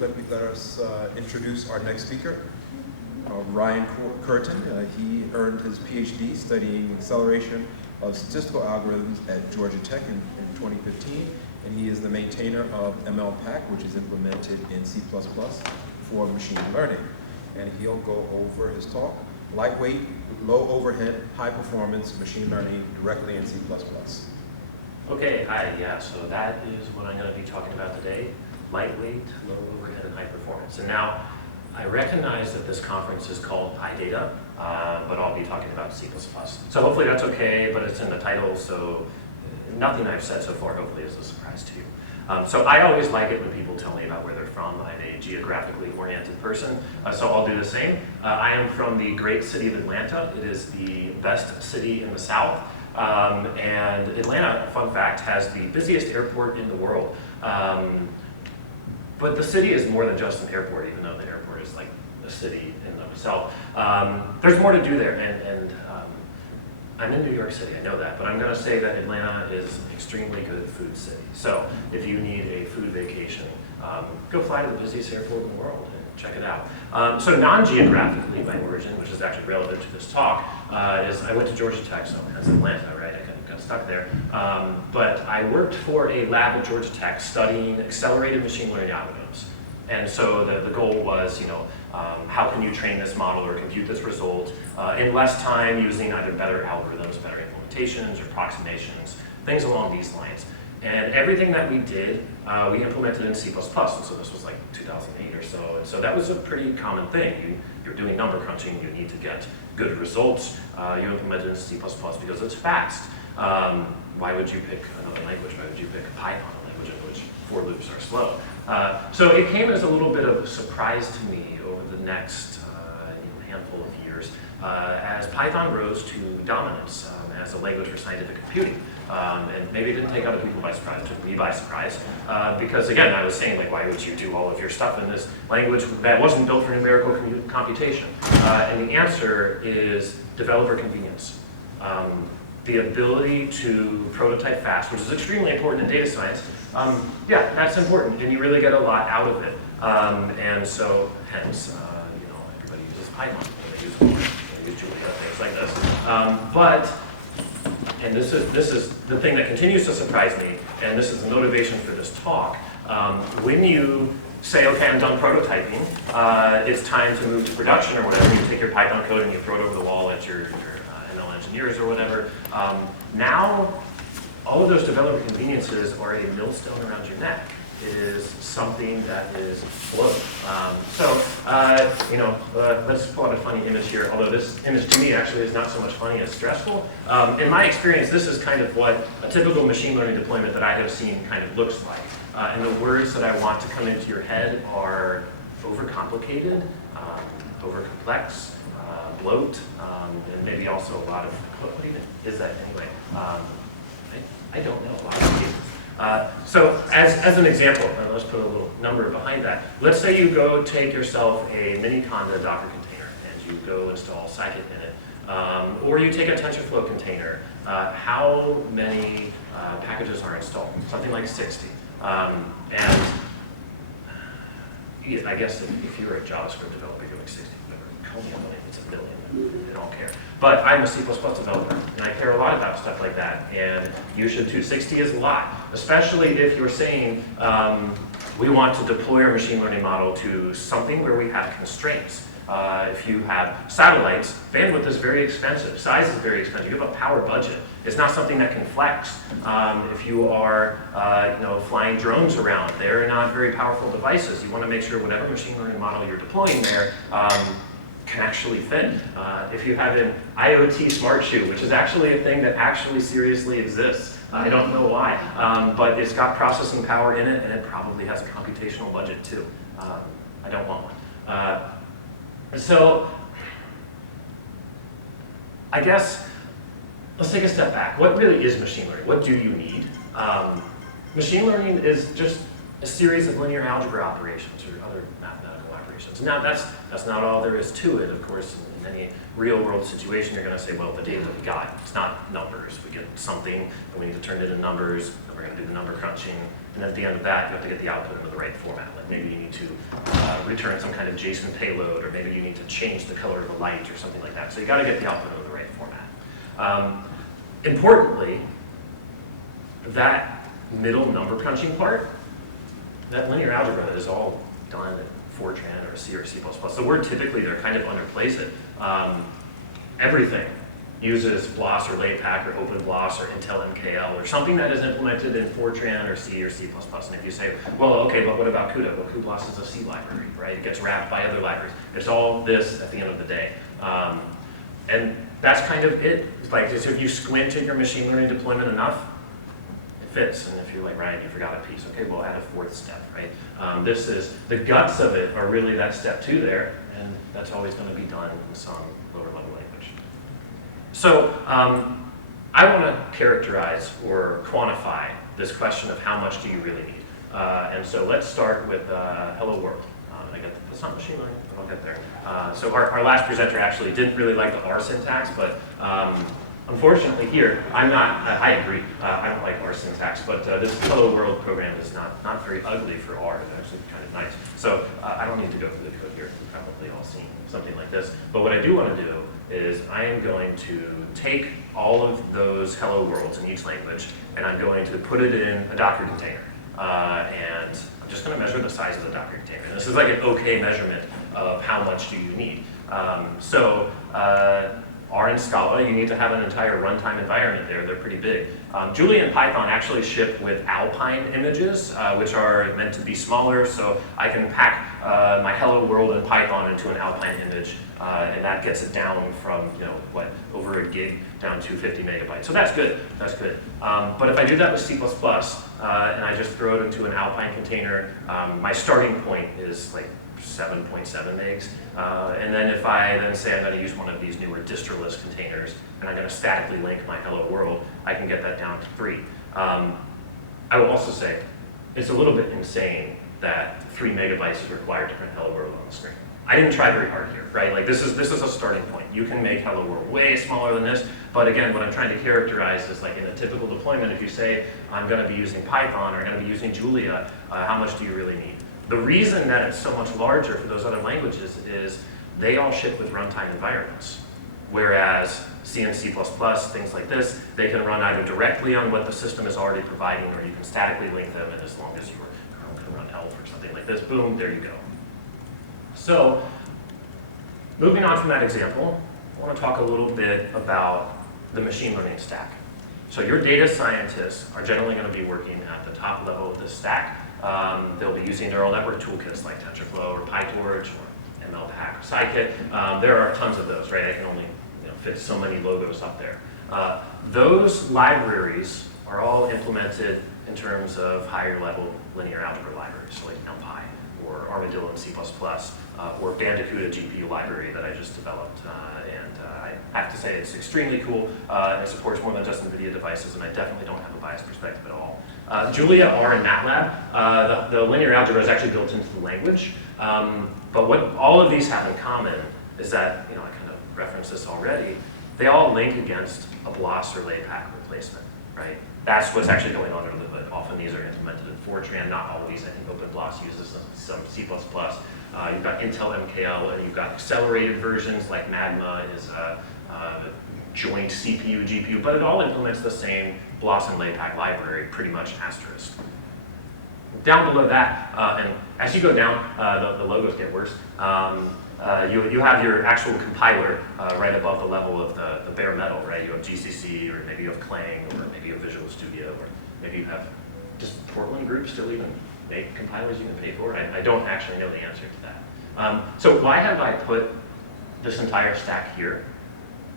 let us introduce our next speaker, Ryan Curtin. He earned his PhD studying acceleration of statistical algorithms at Georgia Tech in 2015, and he is the maintainer of MLPAC, which is implemented in C++ for machine learning. And he'll go over his talk, lightweight, low overhead, high performance machine learning directly in C++. Okay, hi, yeah, so that is what I'm going to be talking about today. Lightweight, low overhead, and high performance. And now, I recognize that this conference is called PyData, but I'll be talking about C++. So hopefully that's okay, but it's in the title, so nothing I've said so far hopefully is a surprise to you. So I always like it when people tell me about where they're from. I'm a geographically oriented person, so I'll do the same. I am from the great city of Atlanta. It is the best city in the South. And Atlanta, fun fact, has the busiest airport in the world. But the city is more than just an airport, even though the airport is like a city in and of itself. There's more to do there, and I'm in New York City, I know that, but I'm going to say that Atlanta is an extremely good food city. So if you need a food vacation, go fly to the busiest airport in the world and check it out. So non-geographically, my origin, which is actually relevant to this talk, is I went to Georgia Tech, so that's Atlanta, right? I got stuck there. But I worked for a lab at Georgia Tech studying accelerated machine learning algorithms. And so the goal was, how can you train this model or compute this result in less time using either better algorithms, better implementations, or approximations, things along these lines. And everything that we did, we implemented in C++, and so this was like 2008 or so. And so that was a pretty common thing. You're doing number crunching, you need to get good results. You implement it in C++ because it's fast. Why would you pick another language? Why would you pick Python, a language in which for loops are slow? So it came as a little bit of a surprise to me over the next handful of years as Python rose to dominance as a language for scientific computing. And maybe it didn't take other people by surprise, it took me by surprise. Because again, I was saying, like, why would you do all of your stuff in this language that wasn't built for numerical computation? And the answer is developer convenience. The ability to prototype fast, which is extremely important in data science, yeah, that's important, and you really get a lot out of it. And so, hence, everybody uses Python, they use Julia, things like this. And this is the thing that continues to surprise me, and this is the motivation for this talk. When you say, okay, I'm done prototyping, it's time to move to production or whatever, you take your Python code and you throw it over the wall at your ML engineers or whatever. Now, all of those developer conveniences are a millstone around your neck. It is something that is slow. Let's pull out a funny image here, although this image to me actually is not so much funny as stressful. In my experience, this is kind of what a typical machine learning deployment that I have seen kind of looks like. And the words that I want to come into your head are overcomplicated, overcomplex, bloat, and maybe also a lot of, what even is that anyway? I don't know a lot of cases. So as an example, and let's put a little number behind that. Let's say you go take yourself a mini Conda Docker container and you go install scikit in it. Or you take a TensorFlow container. How many packages are installed? Something like 60. And I guess if you're a JavaScript developer, you're like 60, whatever. Call me a million, it's a million. They don't care. But I'm a C++ developer, and I care a lot about stuff like that. And you should too. 60 is a lot, especially if you're saying we want to deploy our machine learning model to something where we have constraints. If you have satellites, bandwidth is very expensive, size is very expensive. You have a power budget. It's not something that can flex. If you are flying drones around, they're not very powerful devices. You want to make sure whatever machine learning model you're deploying there can actually fit. If you have an IoT smart shoe, which is actually a thing that actually seriously exists, I don't know why, but it's got processing power in it, and it probably has a computational budget too. I don't want one. So, I guess, let's take a step back. What really is machine learning? What do you need? Machine learning is just a series of linear algebra operations or other mathematical operations. Now, that's not all there is to it. Of course, in any real-world situation, you're going to say, well, the data that we got, it's not numbers. We get something, and we need to turn it into numbers, and we're going to do the number crunching, and at the end of that, you have to get the output into the right format. Like maybe you need to return some kind of JSON payload, or maybe you need to change the color of the light or something like that. So you got to get the output into the right format. Importantly, that middle number crunching part, that linear algebra is all done in Fortran or C or C++. The word typically there kind of underplays it. Everything uses BLOS or LAPACK or OpenBLOS or Intel MKL or something that is implemented in Fortran or C or C++. And if you say, well, okay, but what about CUDA? Well, cuBLOS is a C library, right? It gets wrapped by other libraries. It's all this at the end of the day. And that's kind of it. Like, if you squint at your machine learning deployment enough, it fits. And if you're like, Ryan, you forgot a piece, okay, well, add a fourth step, right? This is, the guts of it are really that step 2 there, and that's always going to be done in some lower level language. So I want to characterize or quantify this question of how much do you really need. And so let's start with hello world. And I get that's not machine learning, but I'll get there. So our last presenter actually didn't really like the R syntax, but unfortunately here, I agree, I don't like R syntax, but this hello world program is not very ugly for R. It's actually kind of nice. So I don't need to go through the code here. You've probably all seen something like this. But what I do want to do is I am going to take all of those hello worlds in each language, and I'm going to put it in a Docker container. And I'm just going to measure the size of the Docker container. And this is like an okay measurement of how much do you need. R and Scala, you need to have an entire runtime environment there. They're pretty big. Julia and Python actually ship with Alpine images, which are meant to be smaller, so I can pack my hello world in Python into an Alpine image, and that gets it down from, over a gig down to 50 megabytes. So that's good, that's good. But if I do that with C++, and I just throw it into an Alpine container, my starting point is like 7.7 megs. And then if I then say I'm going to use one of these newer distroless containers, and I'm going to statically link my hello world, I can get that down to 3. I will also say, it's a little bit insane that 3 megabytes is required to print hello world on the screen. I didn't try very hard here, right? Like this is a starting point. You can make hello world way smaller than this, but again, what I'm trying to characterize is like in a typical deployment, if you say I'm going to be using Python or I'm going to be using Julia, how much do you really need? The reason that it's so much larger for those other languages is they all ship with runtime environments. Whereas C and C++, things like this, they can run either directly on what the system is already providing, or you can statically link them, and as long as your kernel can run ELF or something like this, boom, there you go. So, moving on from that example, I want to talk a little bit about the machine learning stack. So your data scientists are generally going to be working at the top level of this stack. They'll be using neural network toolkits like TensorFlow or PyTorch or MLPack or Scikit. There are tons of those, right? I can only fit so many logos up there. Those libraries are all implemented in terms of higher level linear algebra libraries, so like NumPy or Armadillo in C++, or Bandicoot, a GPU library that I just developed. I have to say it's extremely cool. It supports more than just NVIDIA devices, and I definitely don't have a biased perspective at all. Julia, R, and MATLAB, the linear algebra is actually built into the language. But what all of these have in common is that, I kind of referenced this already, they all link against a BLOS or LAPACK replacement, right? That's what's actually going on under the hood. Often these are implemented in Fortran, not always. I think OpenBLOS uses some C++. You've got Intel MKL, and you've got accelerated versions like Magma is a joint CPU, GPU, but it all implements the same BLOS and LAPACK library, pretty much asterisk. Down below that, and as you go down, the logos get worse. You have your actual compiler right above the level of the bare metal, right? You have GCC, or maybe you have Clang, or maybe you have Visual Studio, or maybe you have, does Portland Group still even make compilers you can pay for? I don't actually know the answer to that. So why have I put this entire stack here?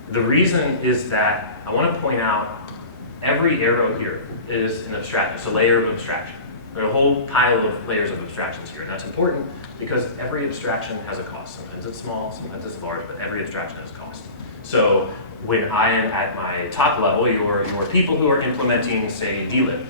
The reason is that I want to point out every arrow here is an abstraction, it's a layer of abstraction. There are a whole pile of layers of abstractions here, and that's important because every abstraction has a cost. Sometimes it's small, sometimes it's large, but every abstraction has a cost. So when I am at my top level, your people who are implementing, say, DLib,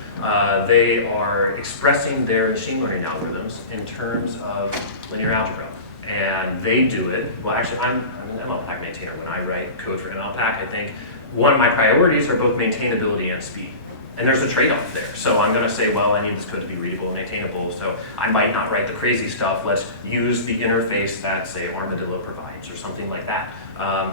they are expressing their machine learning algorithms in terms of linear algebra. And they do it, well actually I'm an MLPAC maintainer. When I write code for MLPAC, I think one of my priorities are both maintainability and speed. And there's a trade-off there. So I'm going to say, well, I need this code to be readable and maintainable, so I might not write the crazy stuff. Let's use the interface that, say, Armadillo provides or something like that.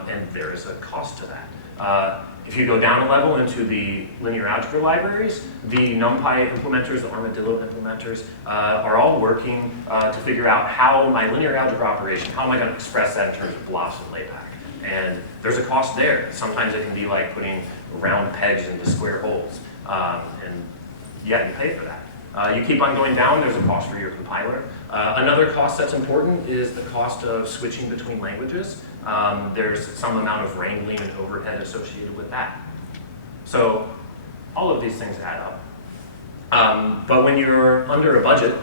And there is a cost to that. If you go down a level into the linear algebra libraries, the NumPy implementers, the Armadillo implementers, are all working to figure out how my linear algebra operation, how am I going to express that in terms of blocks and layback. And there's a cost there. Sometimes it can be like putting round pegs into square holes. And yeah, you pay for that. You keep on going down, there's a cost for your compiler. Another cost that's important is the cost of switching between languages. There's some amount of wrangling and overhead associated with that. So all of these things add up. But when you're under a budget,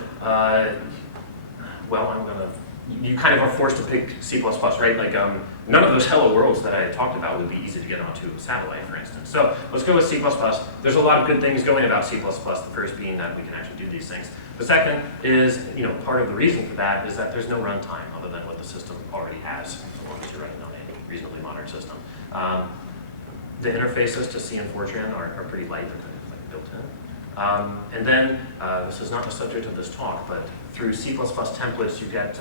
well, you kind of are forced to pick C++, right? Like none of those hello worlds that I talked about would be easy to get onto a satellite, for instance. So let's go with C++. There's a lot of good things going about C++, the first being that we can actually do these things. The second is, part of the reason for that is that there's no runtime other than what the system already has, as long as you're running on a reasonably modern system. The interfaces to C and Fortran are pretty light, they're kind of like built in. And then, this is not the subject of this talk, but through C++ templates you get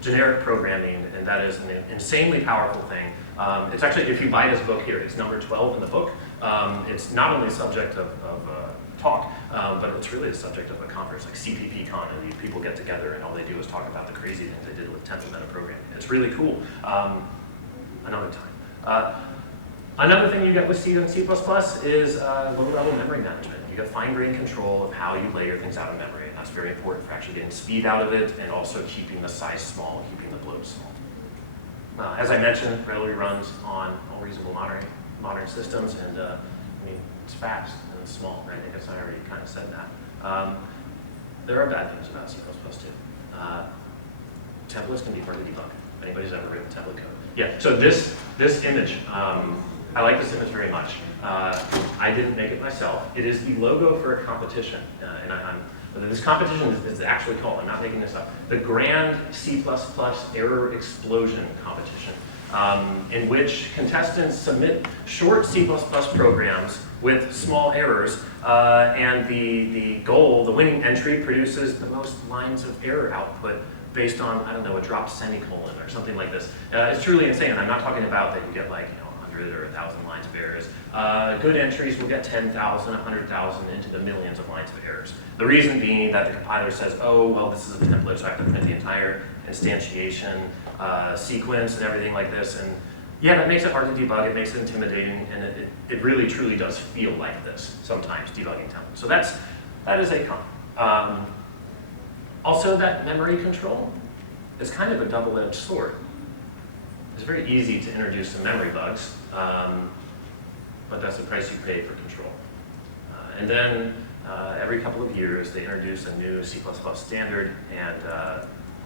generic programming, and that is an insanely powerful thing. It's actually, if you buy this book here, it's number 12 in the book. It's not only a subject of talk, but it's really a subject of a conference like CPPCon, and these people get together and all they do is talk about the crazy things they did with template meta programming. It's really cool. Another time. Another thing you get with C and C++ is low-level memory management. You get fine-grained control of how you layer things out of memory, and that's very important for actually getting speed out of it and also keeping the size small, keeping the bloat small. As I mentioned, readily runs on all reasonable modern systems, and it's fast and it's small, right? I guess I already kind of said that. There are bad things about C++ too. Templates can be hard to debug. If anybody's ever written template code. Yeah, so this image, I like this image very much. I didn't make it myself. It is the logo for a competition, and this competition is actually called, I'm not making this up, the Grand C++ Error Explosion Competition, in which contestants submit short C++ programs with small errors, and the goal, the winning entry, produces the most lines of error output based on, I don't know, a dropped semicolon or something like this. It's truly insane. I'm not talking about that you get like 100 or 1,000 lines of errors. Good entries will get 10,000, 100,000, into the millions of lines of errors. The reason being that the compiler says, oh, well, this is a template, so I have to print the entire instantiation sequence and everything like this. And yeah, that makes it hard to debug, it makes it intimidating, and it really truly does feel like this sometimes, debugging templates. So that is a con. Also, that memory control is kind of a double-edged sword. It's very easy to introduce some memory bugs, but that's the price you pay for control. And then every couple of years, they introduce a new C++ standard, and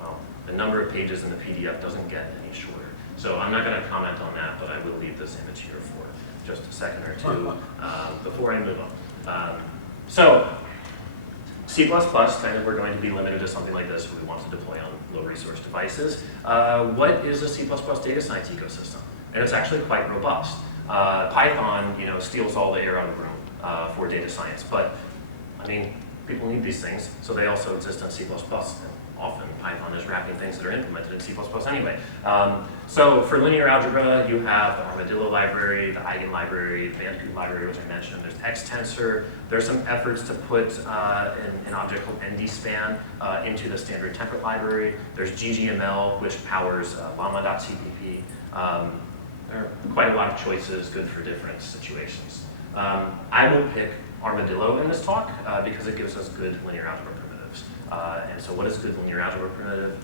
well, the number of pages in the PDF doesn't get any shorter. So I'm not going to comment on that, but I will leave this image here for just a second or two before I move on. So C++, kind of, we're going to be limited to something like this. We want to deploy on low-resource devices. What is a C++ data science ecosystem? And it's actually quite robust. Python, steals all the air out of the room for data science, but I mean, people need these things, so they also exist in C++. Often Python is wrapping things that are implemented in C++ anyway. So for linear algebra, you have the Armadillo library, the Eigen library, the Bandicoot library, which I mentioned. There's XTensor. There's some efforts to put an object called NDSpan into the standard template library. There's GGML, which powers llama.cpp. There are quite a lot of choices, good for different situations. I will pick Armadillo in this talk because it gives us good linear algebra primitives. And so what is good linear algebra primitive?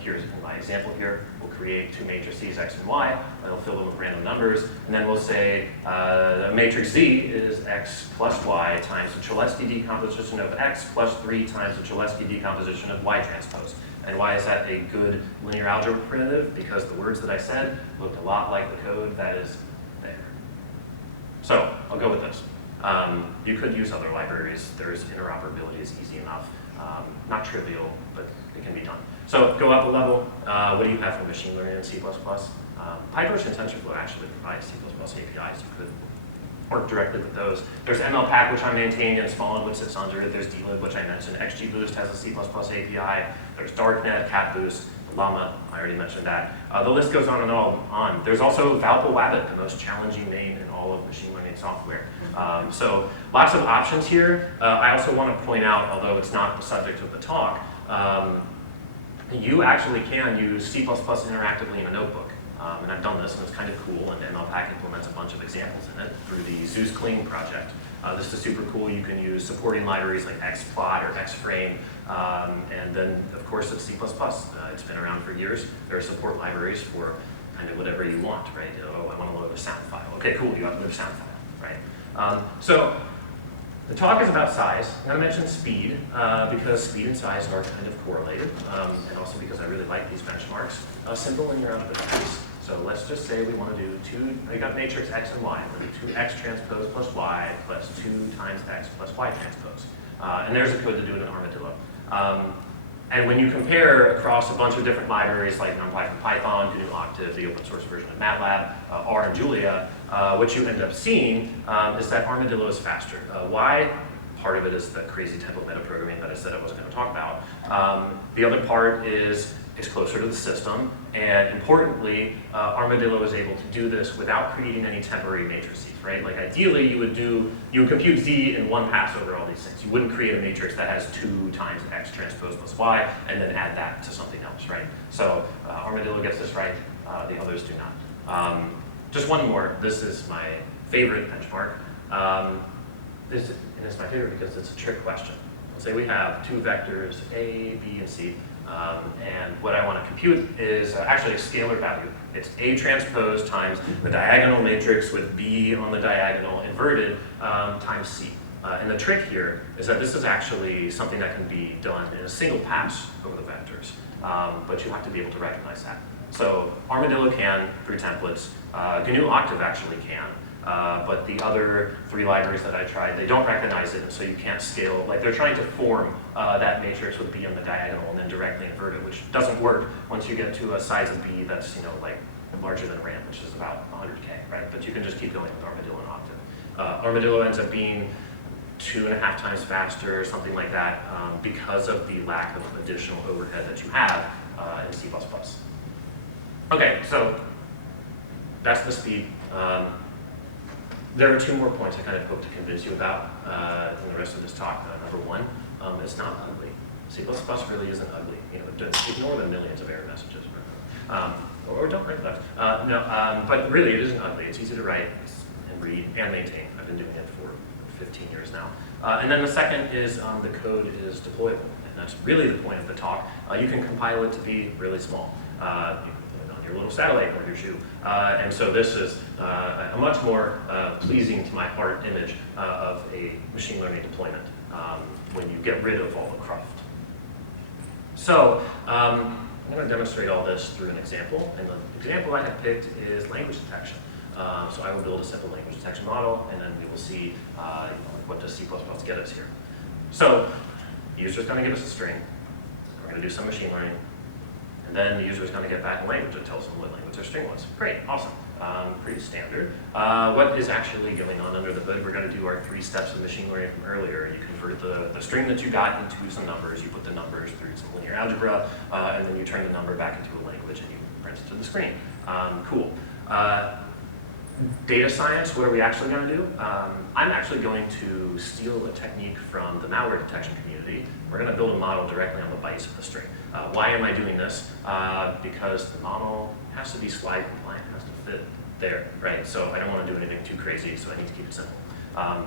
Here's my example here. We'll create two matrices, x and y, and we'll fill them with random numbers, and then we'll say the matrix Z is x plus y times the Cholesky decomposition of x plus 3 times the Cholesky decomposition of y transpose. And why is that a good linear algebra primitive? Because the words that I said looked a lot like the code that is there. So I'll go with this. You could use other libraries. There's interoperability is easy enough. Not trivial, but it can be done. So go up a level. What do you have for machine learning in C++? PyTorch and TensorFlow actually provide C++ APIs. You could work directly with those. There's MLPack, which I'm maintaining, and Spawn, which sits under it. There's dlib, which I mentioned. XGBoost has a C++ API. There's Darknet, CatBoost, Llama, I already mentioned that. The list goes on and on. There's also Valpo-Wabbit, the most challenging name in all of machine learning software. So lots of options here. I also want to point out, although it's not the subject of the talk, you actually can use C++ interactively in a notebook. And I've done this, and it's kind of cool, and MLPack implements a bunch of examples in it through the Zeus Clean project. This is super cool. You can use supporting libraries like xplot or xframe, and then, of course, it's C++. It's been around for years. There are support libraries for kind of whatever you want, right? Oh, I want to load a sound file. Okay, cool, you upload a sound file, right? So the talk is about size. I'm going to mention speed, because speed and size are kind of correlated, and also because I really like these benchmarks. Simple linear algebra types. So let's just say we want to do we got matrix x and y. We're going to do 2x transpose plus y plus 2 times x plus y transpose. And there's a code to do it in Armadillo. And when you compare across a bunch of different libraries like NumPy from Python, GNU Octave, the open source version of MATLAB, R and Julia, what you end up seeing is that Armadillo is faster. Why? Part of it is the crazy template metaprogramming that I said I wasn't going to talk about. The other part is it's closer to the system, and importantly, Armadillo is able to do this without creating any temporary matrices, right? Like ideally, you would compute z in one pass over all these things. You wouldn't create a matrix that has 2 times x transpose plus y, and then add that to something else, right? So Armadillo gets this right, the others do not. Just one more, this is my favorite benchmark. And it's my favorite because it's a trick question. Let's say we have 2 vectors, A, B, and C. And what I want to compute is actually a scalar value. It's A transpose times the diagonal matrix with B on the diagonal inverted times C. And the trick here is that this is actually something that can be done in a single pass over the vectors. But you have to be able to recognize that. So Armadillo can through templates. GNU Octave actually can. But the other 3 libraries that I tried, they don't recognize it, and so you can't scale. Like they're trying to form that matrix with B on the diagonal and then directly invert it, which doesn't work once you get to a size of B that's like larger than RAM, which is about 100K, right? But you can just keep going with Armadillo and Octave. Armadillo ends up being 2.5 times faster or something like that because of the lack of additional overhead that you have in C++. Okay, so that's the speed. There are 2 more points I kind of hope to convince you about in the rest of this talk. Number 1, it's not ugly. C++ really isn't ugly. Ignore the millions of error messages, or don't write those. But really it isn't ugly. It's easy to write and read and maintain. I've been doing it for 15 years now. And then the second is the code is deployable, and that's really the point of the talk. You can compile it to be really small. You can put it on your little satellite or your shoe. And so this is a much more pleasing to my heart image of a machine learning deployment when you get rid of all the cruft. So I'm going to demonstrate all this through an example, and the example I have picked is language detection. So I will build a simple language detection model, and then we will see what does C++ get us here. So the user is going to give us a string. We're going to do some machine learning. And then the user is going to get back a language that tells them what language their string was. Great, awesome, pretty standard. What is actually going on under the hood? We're going to do our 3 steps of machine learning from earlier. You convert the string that you got into some numbers, you put the numbers through some linear algebra, and then you turn the number back into a language and you print it to the screen. Cool. Data science, what are we actually going to do? I'm actually going to steal a technique from the malware detection community. We're going to build a model directly on the bytes of the string. Why am I doing this? Because the model has to be slide compliant, has to fit there, right? So I don't want to do anything too crazy, so I need to keep it simple.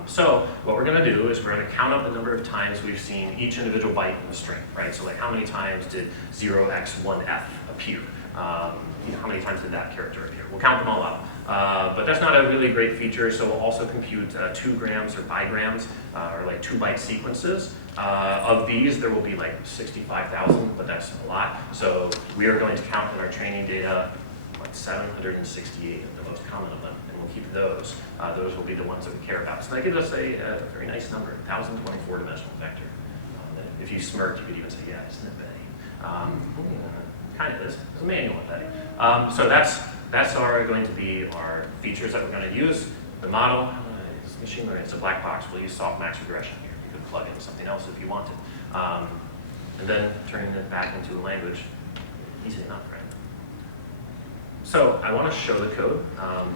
So what we're going to do is we're going to count up the number of times we've seen each individual byte in the string, right? So like how many times did 0x1f appear? How many times did that character appear? We'll count them all up. But that's not a really great feature, so we'll also compute 2 grams or bigrams, or like 2 byte sequences. Of these, there will be like 65,000, but that's a lot. So we are going to count in our training data like 768 of the most common of them, and we'll keep those. Those will be the ones that we care about. So that gives us a very nice number, 1,024 dimensional vector. If you smirk, you could even say, yeah, isn't it Betty? Kind of is. It's a manual of Betty. So that's going to be our features that we're going to use. The model is machine learning. It's a black box. We'll use softmax regression here. You could plug in something else if you wanted. And then turning it back into a language, easy enough, right? So I want to show the code,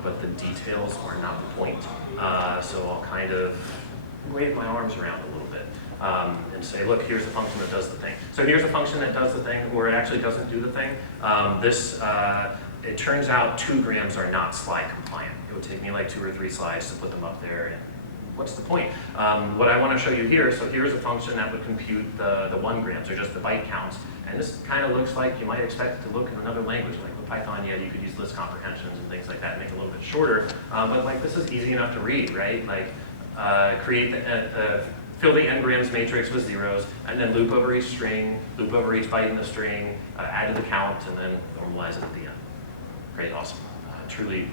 but the details are not the point. So I'll kind of wave my arms around a little bit and say, look, here's a function that does the thing. So here's a function that does the thing, or it actually doesn't do the thing. It turns out 2 grams are not slide compliant. It would take me like 2 or 3 slides to put them up there. And what's the point? What I want to show you here, so here's a function that would compute the 1 grams, or just the byte counts. And this kind of looks like you might expect it to look in another language. Like with Python, yeah, you could use list comprehensions and things like that and make it a little bit shorter. But like this is easy enough to read, right? Like create fill the n-grams matrix with zeros, and then loop over each string, loop over each byte in the string, add to the count, and then normalize it at the end. Great, awesome. Truly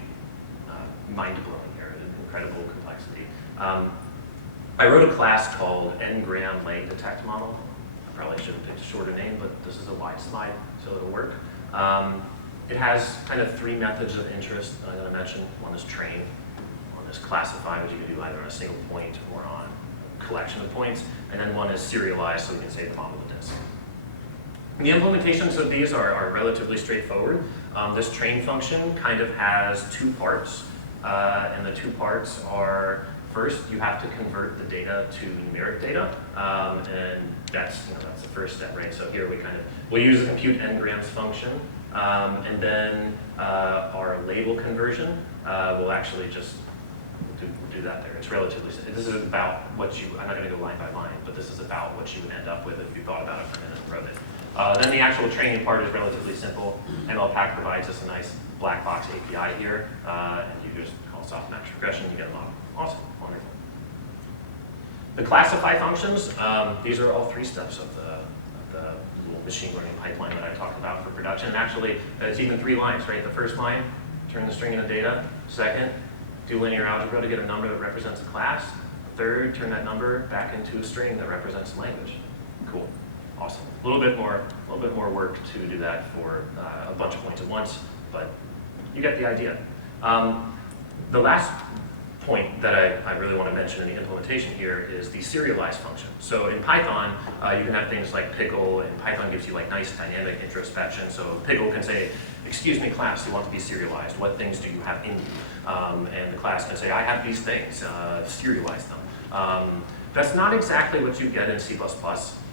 mind-blowing here, incredible complexity. I wrote a class called n-gram lane detect model. I probably should have picked a shorter name, but this is a wide slide, so it'll work. It has kind of 3 methods of interest I'm going to mention. One is train, one is classify, which you can do either on a single point or on a collection of points, and then one is serialize, so we can save them onto the disk. The implementations of these are relatively straightforward. This train function kind of has 2 parts, and the 2 parts are, first, you have to convert the data to numeric data, and that's the first step, right? So here we'll use the compute n-grams function, and then our label conversion will actually just do that there. It's relatively, this is about what you, I'm not going to go line by line, but this is about what you would end up with if you thought about it for a minute and wrote it. Then the actual training part is relatively simple. MLPack provides us a nice black box API here, and you just call softmax regression, you get a model. Awesome, wonderful. The classify functions, these are all 3 steps of the little machine learning pipeline that I talked about for production. And actually, it's even 3 lines, right? The first line, turn the string into data. Second, do linear algebra to get a number that represents a class. Third, turn that number back into a string that represents a language. Cool, awesome. A little bit more work to do that for a bunch of points at once, but you get the idea. The last point that I really want to mention in the implementation here is the serialize function. So in Python, you can have things like pickle, and Python gives you like nice dynamic introspection. So pickle can say, excuse me class, you want to be serialized. What things do you have in you? And the class can say, I have these things, serialize them. That's not exactly what you get in C++.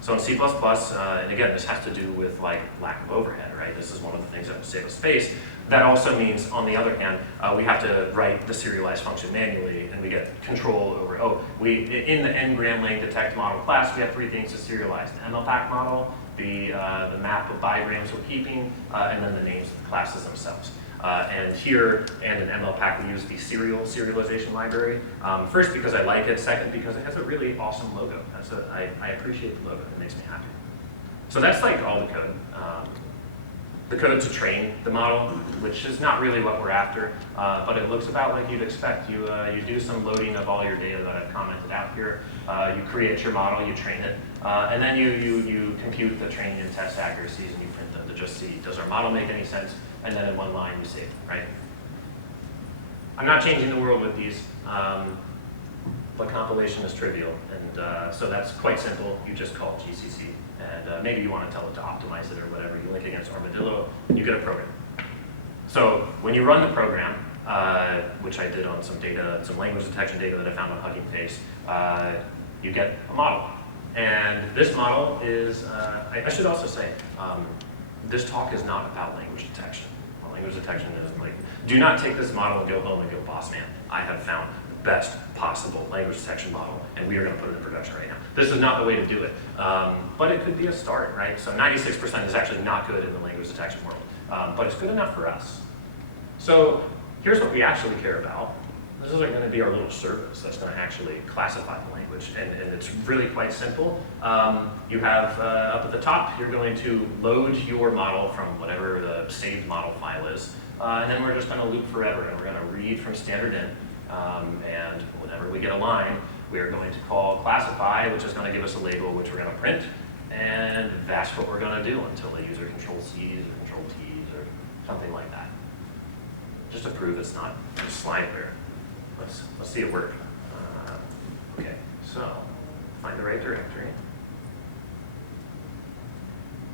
So in C++, and again, this has to do with like lack of overhead, right? This is one of the things that will save us space. That also means, on the other hand, we have to write the serialize function manually, and we get control over, in the n-gram lane detect model class, we have 3 things to serialize. The MLPack model, the map of bigrams we're keeping, and then the names of the classes themselves. And here, and in MLPack, we use the serialization library. First, because I like it. Second, because it has a really awesome logo. I appreciate the logo. It makes me happy. So that's like all the code. The code to train the model, which is not really what we're after, but it looks about like you'd expect. You do some loading of all your data that I've commented out here. You create your model, you train it, and then you compute the training and test accuracies, and you print them to just see, does our model make any sense? And then in one line you save it, right? I'm not changing the world with these, but compilation is trivial, and so that's quite simple. You just call GCC, and maybe you want to tell it to optimize it or whatever. You link against Armadillo, you get a program. So when you run the program, which I did on some data, some language detection data that I found on Hugging Face, you get a model. And this model is, I should also say, this talk is not about language detection. Well, language detection is like, do not take this model and go home and go, boss man, I have found the best possible language detection model, and we are going to put it in production right now. This is not the way to do it, but it could be a start, right? So 96% is actually not good in the language detection world, but it's good enough for us. So here's what we actually care about. this is going to be our little service that's going to actually classify the language, and it's really quite simple. You have up at the top, you're going to load your model from whatever the saved model file is, and then we're just going to loop forever, and we're going to read from standard in, and whenever we get a line, we are going to call classify, which is going to give us a label which we're going to print, and that's what we're going to do until the user control C's or control T's or something like that. Just to prove it's not just slideware. Let's see it work. Okay, so find the right directory.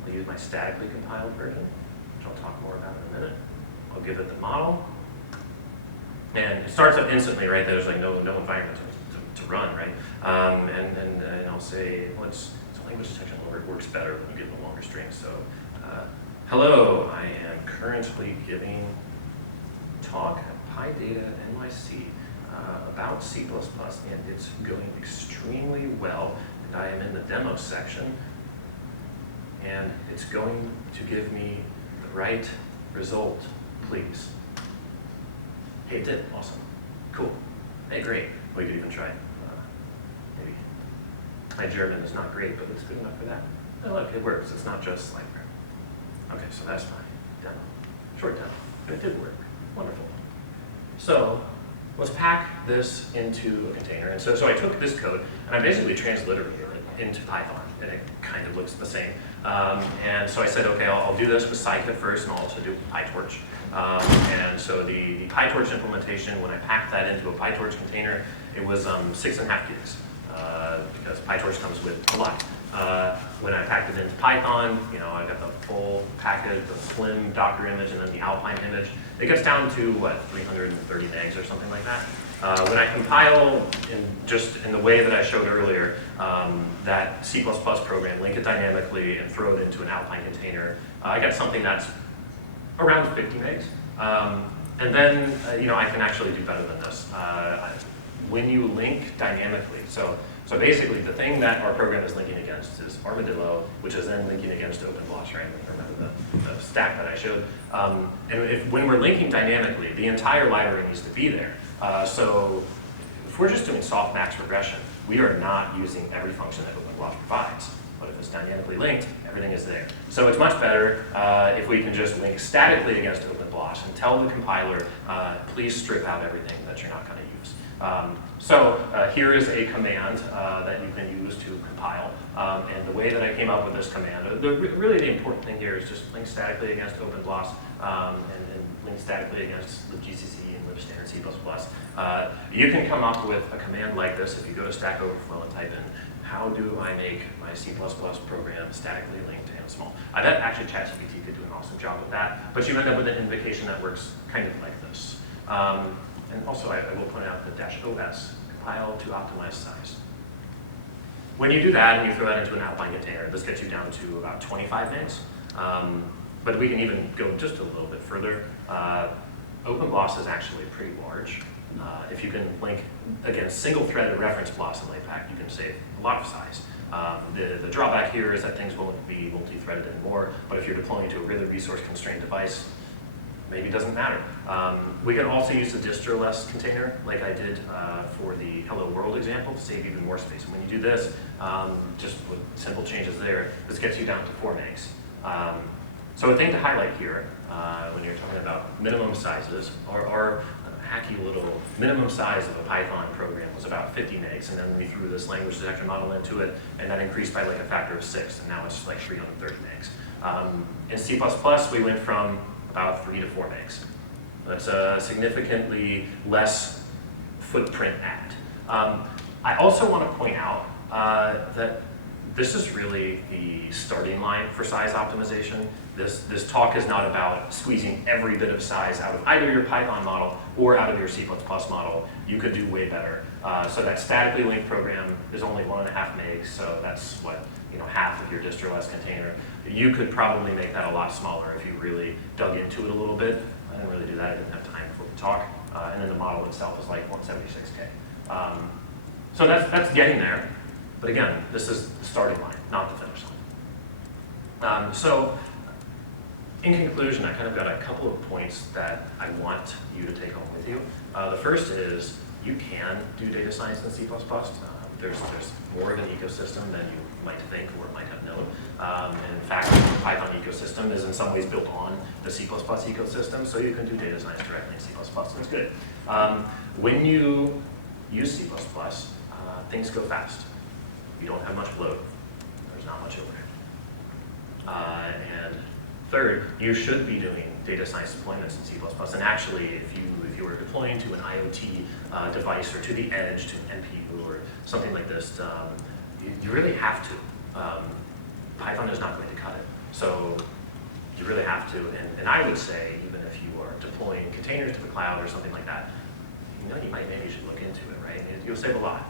I'll use my statically compiled version, which I'll talk more about in a minute. I'll give it the model. And it starts up instantly, right? There's like no environment to run, right? And I'll say, it's a language detection where it works better when you give a longer string. So, hello, I am currently giving talk at PyData NYC about C++, and it's going extremely well. And I am in the demo section, and it's going to give me the right result, please. Hey, it did. Awesome. Cool. Hey, great. We could even try. Maybe. My German is not great, but it's good enough for that. Oh, look, it works. It's not just like that. Okay, so that's my demo. Short demo. But it did work. Wonderful. So let's pack this into a container. And so I took this code, and I basically transliterated it into Python, and it kind of looks the same. And so I said, okay, I'll do this with scikit first, and I'll also do PyTorch. And so the PyTorch implementation, when I packed that into a PyTorch container, it was 6.5 gigs, because PyTorch comes with a lot. When I packed it into Python, I got the full package, the slim Docker image, and then the Alpine image. It gets down to, 330 megs or something like that. When I compile, in the way that I showed earlier, that C++ program, link it dynamically, and throw it into an Alpine container, I get something that's around 50 megs. And then, I can actually do better than this. When you link dynamically, so basically the thing that our program is linking against is Armadillo, which is then linking against OpenBLOS, right? Remember the stack that I showed. And when we're linking dynamically, the entire library needs to be there. So if we're just doing softmax regression, we are not using every function that OpenBLOS provides. But if it's dynamically linked, everything is there. So it's much better if we can just link statically against OpenBLOS and tell the compiler, please strip out everything that you're not going to use. So here is a command that you can use to compile. And the way that I came up with this command, really the important thing here is just link statically against OpenBLOS and link statically against the GCC and libstandard C++. You can come up with a command like this if you go to Stack Overflow and type in, how do I make my C++ program statically linked and small? I bet actually ChatGPT could do an awesome job with that, but you end up with an invocation that works kind of like this. And also, I will point out the -os, compile to optimize size. When you do that and you throw that into an Alpine container, this gets you down to about 25 megs. But we can even go just a little bit further. OpenBLOS is actually pretty large. If you can link against single-threaded reference BLOS and LAPACK, you can save a lot of size. The drawback here is that things won't be multi-threaded anymore, but if you're deploying to a really resource-constrained device, maybe it doesn't matter. We can also use the distroless container, like I did for the Hello World example, to save even more space. When you do this, just with simple changes there, this gets you down to 4 megs. So a thing to highlight here, when you're talking about minimum sizes, our hacky little minimum size of a Python program was about 50 megs, and then we threw this language detection model into it, and that increased by like a factor of 6, and now it's like 330 megs. In C++, we went from about 3 to 4 megs. That's a significantly less footprint add. I also want to point out that this is really the starting line for size optimization. This talk is not about squeezing every bit of size out of either your Python model or out of your C++ model. You could do way better. So that statically linked program is only 1.5 megs, so that's what, half of your distroless container. You could probably make that a lot smaller if you really dug into it a little bit. I didn't really do that, I didn't have time for the talk. And then the model itself is like 176K. So that's getting there. But again, this is the starting line, not the finish line. So in conclusion, I kind of got a couple of points that I want you to take home with you. The first is you can do data science in C++. There's more of an ecosystem than you might think or might have known. In fact, the Python ecosystem is in some ways built on the C++ ecosystem, so you can do data science directly in C++. That's good. When you use C++, things go fast. You don't have much load. There's not much overhead. And third, you should be doing data science deployments in C++. And actually, if you were deploying to an IoT device or to the edge, to an NPU or something like this, you really have to. Python is not going to cut it. So you really have to. And I would say, even if you are deploying containers to the cloud or something like that, you might maybe should look into it, right? You'll save a lot.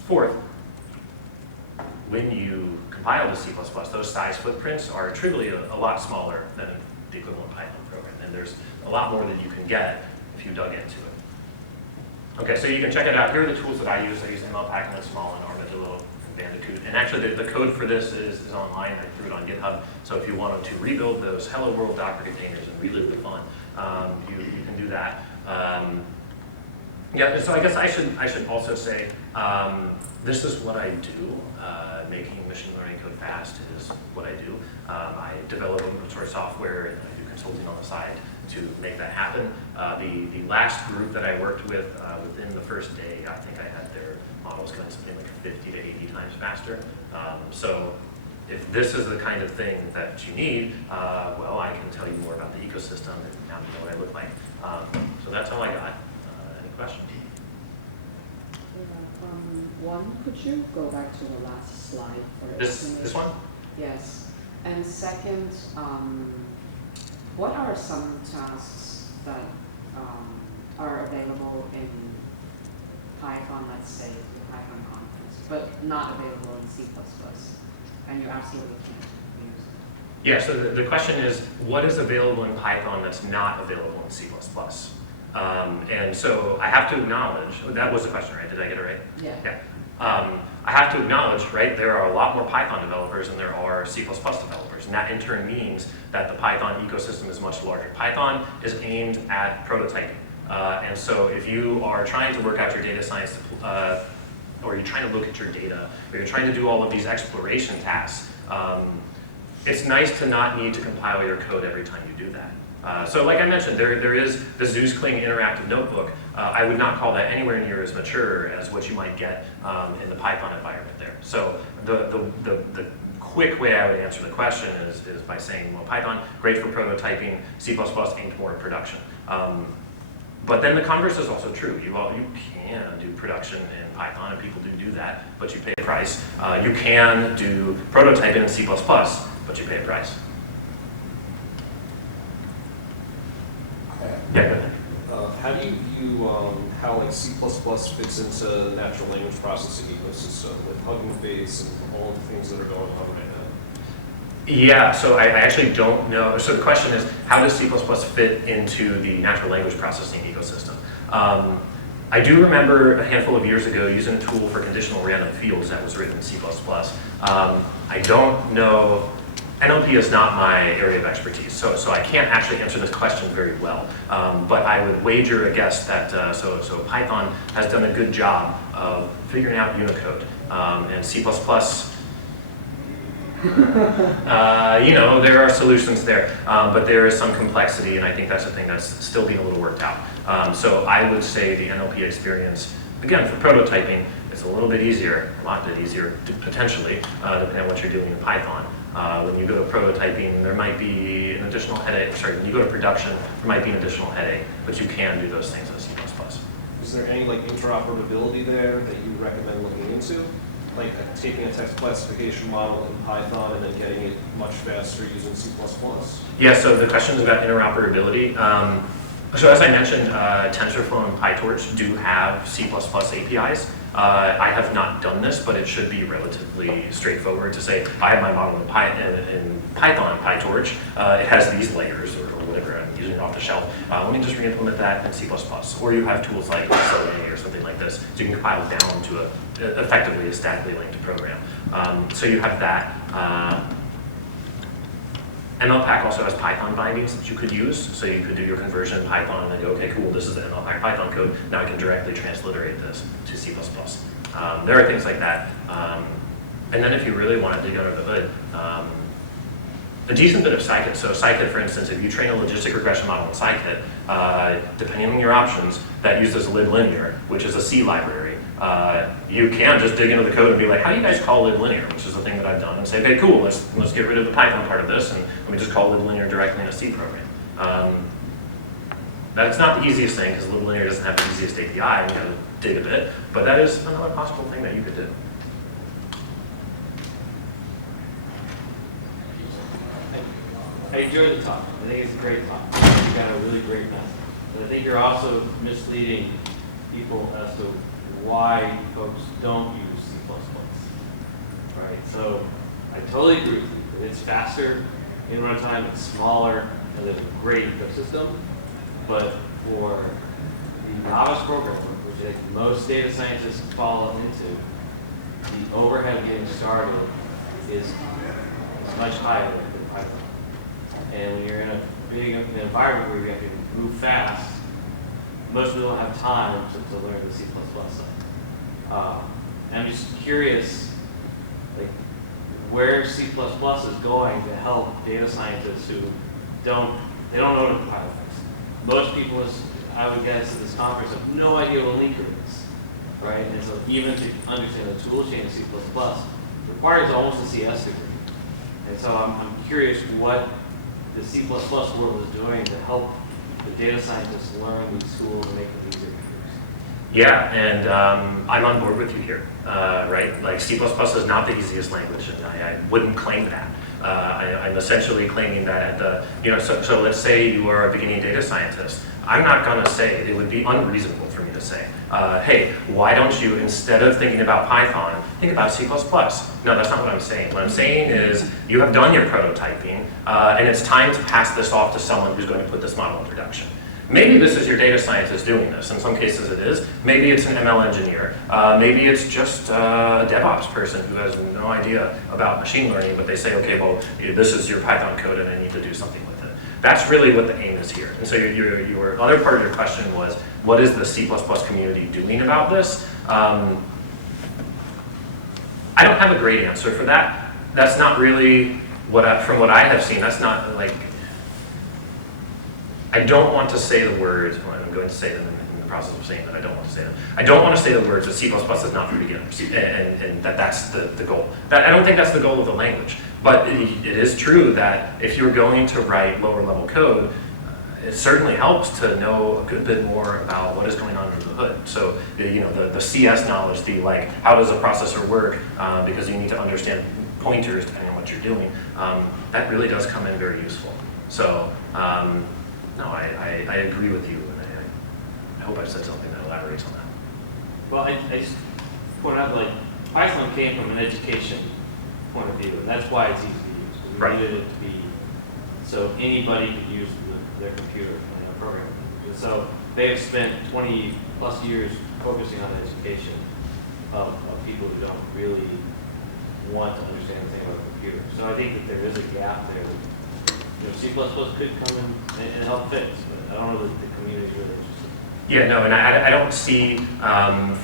Fourth, when you compile to C++, those size footprints are trivially a lot smaller than the equivalent Python program. And there's a lot more that you can get if you dug into it. Okay, so you can check it out. Here are the tools that I use. I use ML, Small, and Armadillo, and Bandicoot. And actually, the code for this is online. I threw it on GitHub. So if you wanted to rebuild those Hello World Docker containers and relive the fun, you can do that. Yeah, so I guess I should also say this is what I do. Making machine learning code fast is what I do. I develop open source software and I do consulting on the side to make that happen. The last group that I worked with, within the first day, I think I had their models going something like 50 to 80 times faster. So if this is the kind of thing that you need, well, I can tell you more about the ecosystem and now you know what I look like. So that's all I got. Any questions? One, could you go back to the last slide for This one? Yes. And second, what are some tasks that are available in Python, let's say, the Python conference, but not available in C++, and you absolutely can't use it? Yeah, so the question is, what is available in Python that's not available in C++? And so I have to acknowledge, that was the question, right? Did I get it right? Yeah. Yeah. I have to acknowledge, right, there are a lot more Python developers than there are C++ developers. And that in turn means that the Python ecosystem is much larger. Python is aimed at prototyping. And so if you are trying to work out your data science, or you're trying to look at your data, or you're trying to do all of these exploration tasks, it's nice to not need to compile your code every time you do that. So like I mentioned, there is the Zeus Kling interactive notebook. I would not call that anywhere near as mature as what you might get in the Python environment there. So the quick way I would answer the question is by saying, well, Python, great for prototyping, C++ aimed more at production. But then the converse is also true. You can do production in Python, and people do that, but you pay a price. You can do prototyping in C++, but you pay a price. Yeah, go ahead. How do you view how like C++ fits into the natural language processing ecosystem with Hugging Face and all the things that are going on right now? Yeah, so I actually don't know. So the question is, how does C++ fit into the natural language processing ecosystem? I do remember a handful of years ago using a tool for conditional random fields that was written in C++. I don't know. NLP is not my area of expertise, so I can't actually answer this question very well. But I would wager a guess that so Python has done a good job of figuring out Unicode, and C++. There are solutions there, but there is some complexity, and I think that's the thing that's still being a little worked out. So I would say the NLP experience, again, for prototyping, it's a little bit easier, a lot bit easier, potentially, depending on what you're doing in Python. When you go to prototyping, there might be an additional headache. Sorry, when you go to production, there might be an additional headache, but you can do those things in C++. Is there any like interoperability there that you recommend looking into? Like taking a text classification model in Python and then getting it much faster using C++? Yeah, so the question is about interoperability. So as I mentioned, TensorFlow and PyTorch do have C++ APIs. I have not done this, but it should be relatively straightforward to say, I have my model in Python, PyTorch. It has these layers or whatever, I'm using it off the shelf. Let me just re-implement that in C++. Or you have tools like SOA or something like this, so you can compile it down to effectively a statically linked program. So you have that. MLPack also has Python bindings that you could use, so you could do your conversion in Python and then go, okay, cool, this is the MLPack Python code, now I can directly transliterate this to C++. There are things like that. And then if you really want to dig under the hood, a decent bit of scikit. So scikit, for instance, if you train a logistic regression model in scikit, depending on your options, that uses liblinear, which is a C library. You can just dig into the code and be like, how do you guys call liblinear? Which is the thing that I've done, and say, okay, cool, let's get rid of the Python part of this, and let me just call liblinear directly in a C program. That's not the easiest thing, because liblinear doesn't have the easiest API, and you have to dig a bit, but that is another possible thing that you could do. I enjoyed the talk. I think it's a great talk. You got a really great message. But I think you're also misleading people as to why folks don't use C++. Right? So I totally agree with you. It's faster in runtime, it's smaller, and there's a great ecosystem. But for the novice programmer, which I think most data scientists fall into, the overhead of getting started is much higher than Python. And when you're in a big environment where you have to move fast, most people don't have time to learn the C++ stuff. And I'm just curious, like, where C++ is going to help data scientists who don't know what a compiler is. Most people, I would guess, at this conference have no idea what a linker is, right? And so even to understand the tool chain of C++ requires almost a CS degree. And so I'm curious what the C++ world is doing to help the data scientists learn these tools and make them easier to use. Yeah, and I'm on board with you here, right? Like C++ is not the easiest language, and I wouldn't claim that. I'm essentially claiming that at the, so let's say you are a beginning data scientist. I'm not gonna say, it would be unreasonable for me to say, hey, why don't you, instead of thinking about Python, think about C++? No, that's not what I'm saying. What I'm saying is, you have done your prototyping, and it's time to pass this off to someone who's going to put this model in production. Maybe this is your data scientist doing this. In some cases it is. Maybe it's an ML engineer. Maybe it's just a DevOps person who has no idea about machine learning, but they say, okay, well, this is your Python code and I need to do something with it. That's really what the aim is here. And so your other part of your question was, what is the C++ community doing about this? I don't have a great answer for that. That's not really from what I have seen, that's not like, I don't want to say the words, well, I'm going to say them in the process of saying that I don't want to say them. I don't want to say the words that C++ is not for beginners, and that's the goal. I don't think that's the goal of the language, but it is true that if you're going to write lower level code, it certainly helps to know a good bit more about what is going on under the hood. So, the CS knowledge, the like, how does a processor work, because you need to understand pointers depending on what you're doing, that really does come in very useful. So, no, I agree with you, and I hope I've said something that elaborates on that. Well, I just point out, like, Python came from an education point of view, and that's why it's easy to use. We Right. needed it to be so anybody could use their computer and program. And so they have spent 20 plus years focusing on the education of people who don't really want to understand anything about the computer. So I think that there is a gap there. C++ could come in and help fix, but I don't know that the community is really interested. Yeah, no, and I don't see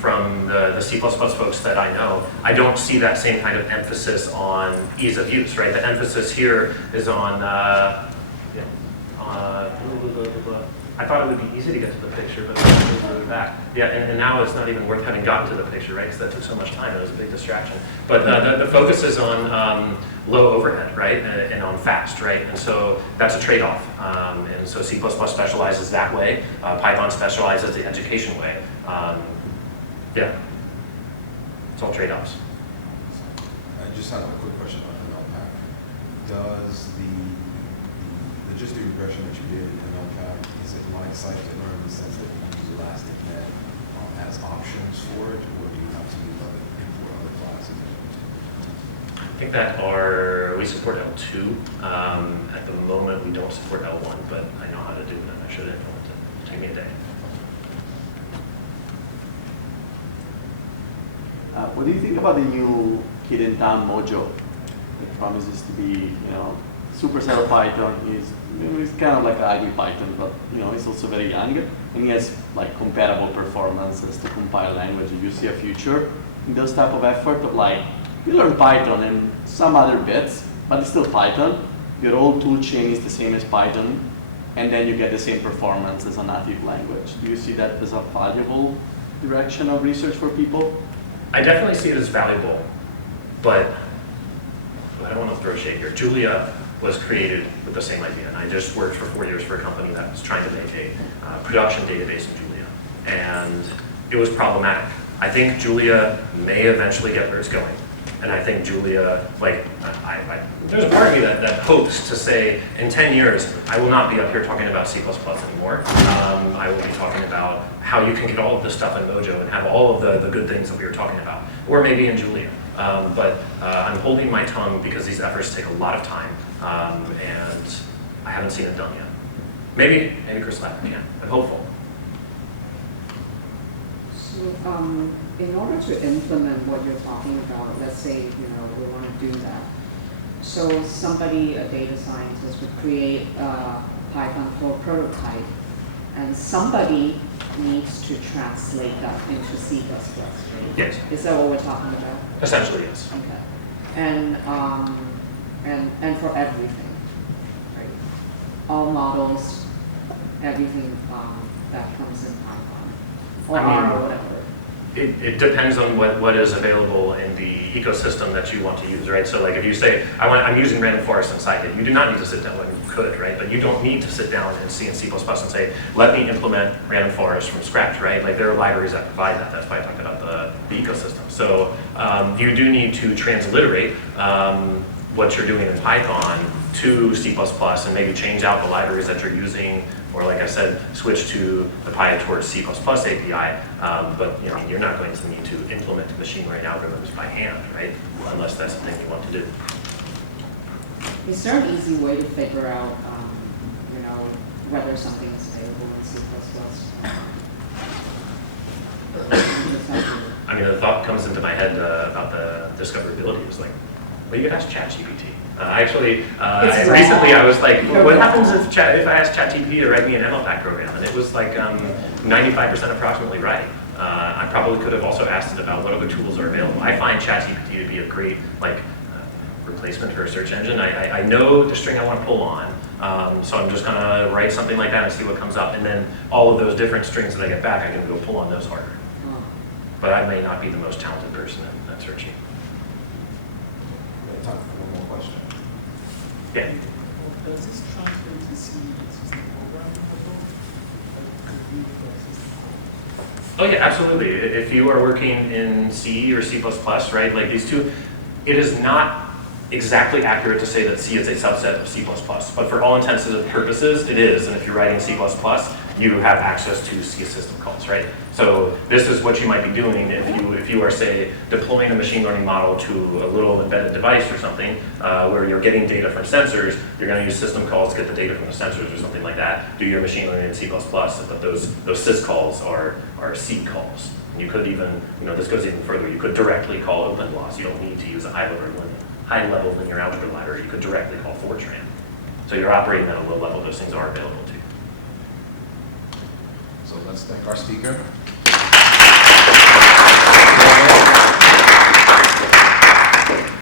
from the C++ folks that I know, I don't see that same kind of emphasis on ease of use, right? The emphasis here is on, I thought it would be easy to get to the picture, but it's really back. Yeah, and now it's not even worth having gotten to the picture, right? Because that took so much time, it was a big distraction. But the focus is on low overhead, right? And on fast, right? And so that's a trade-off. And so C++ specializes that way. Python specializes the education way. Yeah, it's all trade-offs. I just have a quick question about NumPack. Does the logistic regression that you did in NumPack, is it like scikit-learn in the sense that you use Elastic Net as options for it, or do you have to import other classes? I think that we support L2. At the moment, we don't support L1, but I know how to do it, and I should implement it. It'll take me a day. What do you think about the new hidden down module? It promises to be, superset of Python is, it's kind of like IB-Python, but it's also very young, and it has like compatible performances to compile language. You see a future in those type of effort of like, you learn Python and some other bits, but it's still Python. Your old tool chain is the same as Python, and then you get the same performance as a native language. Do you see that as a valuable direction of research for people? I definitely see it as valuable, but I don't want to throw shade here. Julia was created with the same idea, and I just worked for 4 years for a company that was trying to make a production database in Julia, and it was problematic. I think Julia may eventually get where it's going, and I think Julia, like, there's a part of me that hopes to say, in 10 years, I will not be up here talking about C++ anymore. I will be talking about how you can get all of this stuff in Mojo and have all of the good things that we were talking about, or maybe in Julia. But I'm holding my tongue because these efforts take a lot of time, and I haven't seen it done yet. Maybe Chris Lapper can. I'm hopeful. So, in order to implement what you're talking about, let's say, we want to do that. So somebody, a data scientist, would create a Python code prototype, and somebody needs to translate that into C++, right? Yes. Is that what we're talking about? Essentially, yes. Okay. And for everything, right? All models, everything that comes in Python, or R or whatever. It depends on what is available in the ecosystem that you want to use, right? So like if you say, I'm using random forest inside it, you do not need to sit down, well, you could, right? But you don't need to sit down in C and C++ and say, let me implement random forest from scratch, right? Like there are libraries that provide that. That's why I talked about the ecosystem. So you do need to transliterate what you're doing in Python to C++ and maybe change out the libraries that you're using, or like I said, switch to the PyTorch C++ API, but you're not going to need to implement machine learning algorithms by hand, right? Unless that's the thing you want to do. Is there an easy way to figure out, whether something is available in C++? I mean, the thought comes into my head about the discoverability is like, well, you could ask ChatGPT. Recently I was like, well, what happens if I asked ChatGPT to write me an MLPAC program? And it was like 95% approximately right. I probably could have also asked it about what other tools are available. I find ChatGPT to be a great replacement for a search engine. I know the string I want to pull on, so I'm just gonna write something like that and see what comes up. And then all of those different strings that I get back, I can go pull on those harder. But I may not be the most talented person at searching. Time for one more question. Yeah. Does this translate to C system programming at all? Oh yeah, absolutely. If you are working in C or C++, right, like these two, it is not exactly accurate to say that C is a subset of C++, but for all intents and purposes, it is. And if you're writing C++, you have access to C system calls, right? So this is what you might be doing if you are, say, deploying a machine learning model to a little embedded device or something where you're getting data from sensors. You're going to use system calls to get the data from the sensors or something like that. Do your machine learning in C++, but those sys calls are C calls. And you could even, this goes even further. You could directly call OpenBLAS. You don't need to use a high-level linear algebra library. You could directly call Fortran. So you're operating at a low level. Those things are available to you. So let's thank our speaker.